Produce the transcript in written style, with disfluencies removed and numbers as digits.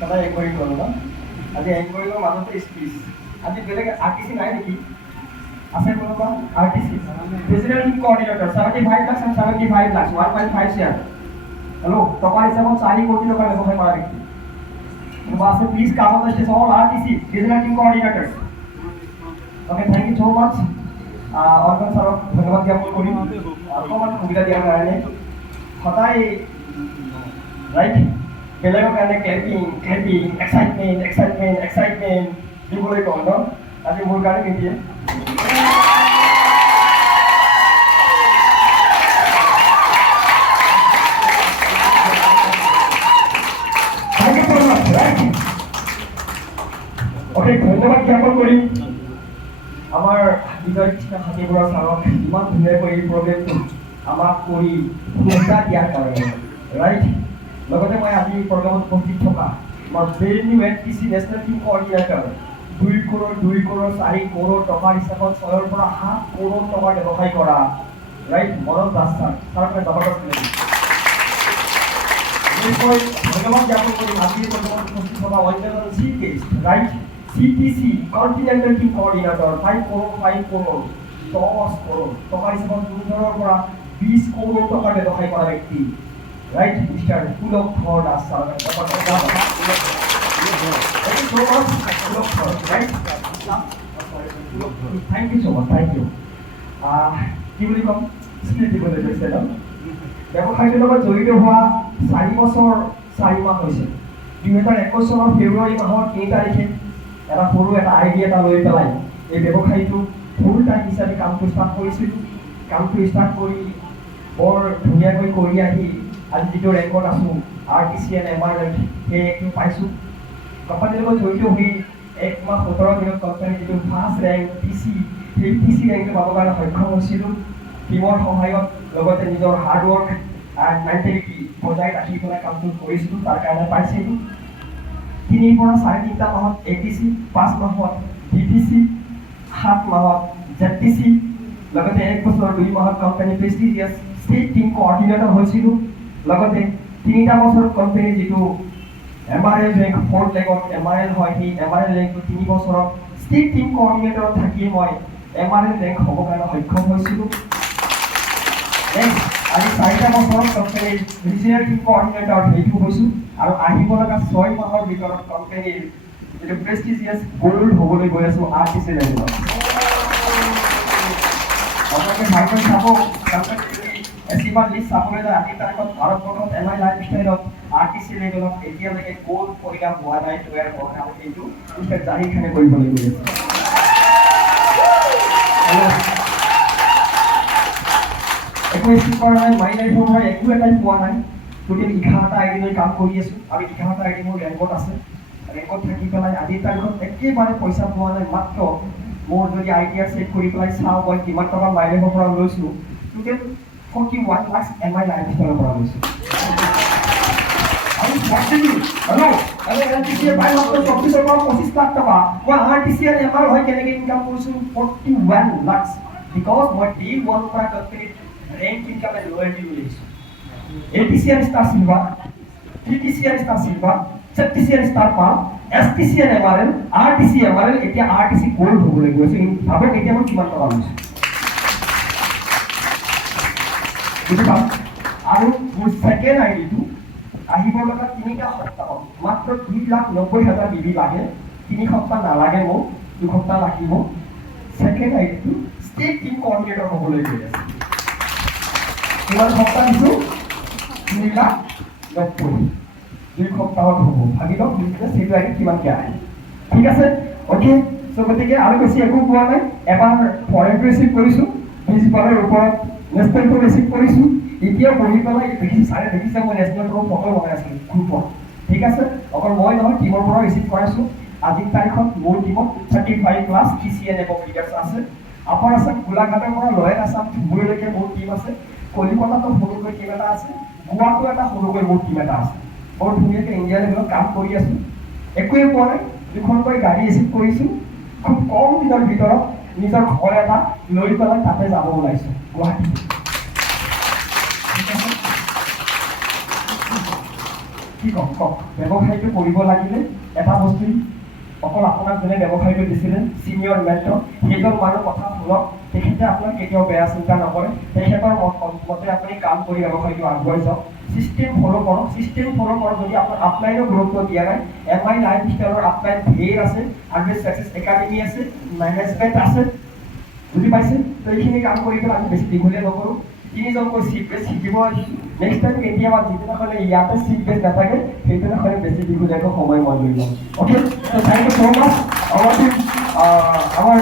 সদায় এংকুৱাৰী কৰোঁ ন আজি এংকুৱাৰীৰ মাজতে স্পীচ আজি বেলেগ আৰ্টিচি নাই নেকি আছে কোনোবা RTC digital team coordinator 75 lakh 75 lakh 1.5 share হেল্ল' টকা হিচাপত 4 কোটি টকা ব্যৱসায় কৰা ব্যক্তি কোনোবা আছে please come on the stage all RTC digital team coordinator okay thank you so' much অৰ্গন ছাৰক ধন্যবাদ জ্ঞাপন কৰিম অকণমান সুবিধা দিয়াৰ কাৰণে সদায় ৰাইট বেলেগৰ কাৰণে ক্লেপিং এক্সাইটমেণ্ট দিবলৈ কওঁ ন আজি মোৰ কাৰণে নিদিয়ে অ'কে ধন্যবাদ জ্ঞাপন কৰিম আমাৰ বিজয় কৃষ্ণ হাতীবৰুৱা ছাৰক ইমান ধুনীয়াকৈ এই প্ৰগ্ৰেমটো আমাক কৰি সুবিধা দিয়াৰ কাৰণে ৰাইট লগতে মই আজি প্ৰগ্ৰামত উপস্থিত থকা আমাৰ very new NTC national team coordinator 2 crore 4 crore টকাৰ হিচাপত 6ৰ পৰা 7 কৰোৰ টকাৰ ব্যৱসায় কৰা ৰাইট মনত দাস ছাৰক মই জবৰদস্ত ধন্যবাদ জ্ঞাপন কৰিম আজি প্ৰগ্ৰামত উপস্থিত থকা অন্যজন চি কেছ ৰাইট CTC continental team coordinator 5 crore 10 crore টকাৰ হিচাপত 15ৰ পৰা 20 কৰোৰ টকাৰ ব্যৱসায় কৰা ব্যক্তি right Mr. Pulok Thor Das sir thank you so much thank you কি বুলি কম স্পিড দিবলৈ লৈছে ন ব্যৱসায়টোৰ লগত জড়িত হোৱা 4 বছৰ 4 মাহ হৈছে 2021 চনৰ ফেব্ৰুৱাৰী মাহৰ 3 তাৰিখে এটা সৰু এটা আইডিয়া এটা লৈ পেলাই এই ব্যৱসায়টো ফুল টাইম হিচাপে কামটো ষ্টাৰ্ট কৰিছিলোঁ কামটো ষ্টাৰ্ট কৰি বৰ ধুনীয়াকৈ কৰি আহি আজি যিটো ৰেংকত আছোঁ RTCN MRL সেই ৰেংকিং পাইছোঁ কোম্পানীৰ লগত জড়িত হৈ 1 মাহ 17 দিনত কোম্পানী যিটো ফাৰ্ষ্ট ৰেংক সেই TC ৰেংকটো পাবৰ কাৰণে সক্ষম হৈছিলোঁ টিমৰ সহায়ত লগতে নিজৰ হাৰ্ডৱৰ্ক আৰু মেণ্টেলিটি বজাই ৰাখি পেলাই কামটো কৰিছিলোঁ তাৰ কাৰণে পাইছিলোঁ 3 পৰা 4 মাহত ATC 5 মাহত DTC 7 মাহত ZTC লগতে 1 বছৰ 2 মাহত company prestigious state team coordinator হৈছিলোঁ লগতে 3টা বছৰত কোম্পানী যিটো MRL ৰেংক 4th লেগত MRL হয় সেই MRL ৰেংকটো 3 বছৰত ষ্টেট টিম কোঅৰ্ডিনেটৰত থাকি মই MRL ৰেংক হ'ব কাৰণে সক্ষম হৈছিলোঁ আজি 4টা বছৰত কোম্পানীৰ ৰিজিয়নেল টিম কোঅৰ্ডিনেটৰ সেইটো হৈছোঁ আৰু আহিব লগা 6 মাহৰ ভিতৰত কোম্পানীৰ যিটো প্ৰেষ্টিজিয়াছ গ'ল্ড হ'বলৈ গৈ আছোঁ RTC লেভেলত আপোনালোকে ভালকৈ চাব এচিভাৰ লিষ্ট চাবলৈ যায় আজিৰ তাৰিখত ভাৰতবৰ্ষত MI লাইফষ্টাইলত RTC লেভেলত এতিয়ালৈকে গ'ল্ড পৰিণাম হোৱা নাই তৈয়াৰ কৰা কাম কিন্তু মিষ্টাৰ জাহিৰ খানে কৰিবলৈ গৈ আছে একো এচিভ কৰা নাই মাই লাইফৰ পৰা একো এটাই পোৱা নাই টোটেল 11টা আইডি লৈ কাম কৰি আছোঁ আৰু 11টা আইডি মোৰ ৰেংকত আছে ৰেংকত থাকি পেলাই আজিৰ তাৰিখত একেবাৰে পইচা পোৱা নাই মাত্ৰ মোৰ যদি আইডিয়া চেক কৰি পেলাই চাওঁ মই কিমান টকা মাই লাইফৰ পৰা লৈছোঁ টোটেল 41 লাখ MI লাইফষ্টাইলৰ পৰা লৈছোঁ আৰু LTC পাই মাত্ৰ 24ৰ পৰা 25 লাখ টকা মই RTCN MR হৈ কেনেকৈ ইনকাম কৰিছোঁ 41 লাখ বিকজ মই day 1 পৰা কোম্পানীত ৰেংক ইনকাম এণ্ড লয়েলটি লৈ আহিছোঁ ATCN star silver TTCN star silver ZTCN star পাল STCN MRL RTC MRL এতিয়া RTC গ'ল্ড হ'বলৈ গৈ আছে ভাবক এতিয়া মই কিমান টকা লৈছোঁ আৰু মোৰ ছেকেণ্ড আইডিটো আহিব লগা 3টা সপ্তাহত মাত্ৰ 2,90,000 BB লাগে 3 সপ্তাহ নালাগে মোক 2 সপ্তাহ লাগিব ছেকেণ্ড আইডিটো ষ্টেট টিম কোঅৰ্ডিনেটৰ হ'বলৈ গৈ আছে কিমান সপ্তাহ দিছোঁ 3,90,000 2 সপ্তাহত হ'ব ভাবি লওক বিজনেছ সেইটো আইডি কিমানকৈ আহে ঠিক আছে অ'কে চ' গতিকে আৰু বেছি একো পোৱা নাই এবাৰ ফৰেনটো ৰিচিভ কৰিছোঁ 20 বাৰৰ ওপৰত নেশ্যনেলটো ৰিচিভ কৰিছোঁ এতিয়া পঢ়ি পেলাই চাৰে দেখিছে মই নেশ্যনেলটো ফটো বনাই আছোঁ গ্ৰুপত ঠিক আছে অকল মই নহয় টিমৰ পৰা ৰিচিভ কৰাইছোঁ আজিৰ তাৰিখত মোৰ টিমত 35 প্লাছ TCN এব লিডাৰ্ছ আছে আপাৰ আছাম গোলাঘাটৰ পৰা লয়েৰ আছাম ধুবুৰীলৈকে মোৰ টিম আছে কলিকতাতো সৰুকৈ টিম এটা আছে গোৱাতো এটা সৰুকৈ মোৰ টিম এটা আছে বৰ ধুনীয়াকৈ ইণ্ডিয়া লেভেলত কাম কৰি আছোঁ একোৱে পোৱা নাই 2খনকৈ গাড়ী ৰিচিভ কৰিছোঁ খুব কম দিনৰ ভিতৰত নিজৰ ঘৰ এটা লৈ পেলাই তাতে যাব ওলাইছোঁ গুৱাহাটী কি কওক কওক ব্যৱসায়টো কৰিব লাগিলে এটা বস্তু অকল আপোনাক যোনে ব্যৱসায়টো দিছিলে ছিনিয়ৰ মেণ্টৰ সেইজন মানুহ কথা শুনক তেখেতে আপোনাক কেতিয়াও বেয়া চিন্তা নকৰে তেখেতৰ মতে আপুনি কাম কৰি ব্যৱসায়টো আগুৱাই যাওক চিষ্টেম ফ'ল' কৰক চিষ্টেম ফ'ল' কৰক যদি আপোনাৰ আপলাইনৰ গুৰুত্ব দিয়া নাই MI লাইফ ষ্টাইলৰ আপলাইন ধেৰ আছে হাণ্ড্ৰেড ছাকচেছ একাডেমি আছে মেনেজমেণ্ট আছে বুজি পাইছে তো এইখিনি কাম কৰি পেলাই আমি বেছি দীঘলীয়া নকৰোঁ তিনিজনকৈ চিট বেছ শিকিব নেক্সট টাইম কেতিয়াবা যিদিনাখনে ইয়াতে চিট বেছ নাথাকে সেইদিনাখনে বেছি দীঘলীয়াকৈ সময় মই লৈ ল'ম অ'কে তো থেংক ইউ ছ' মাছ আমাৰ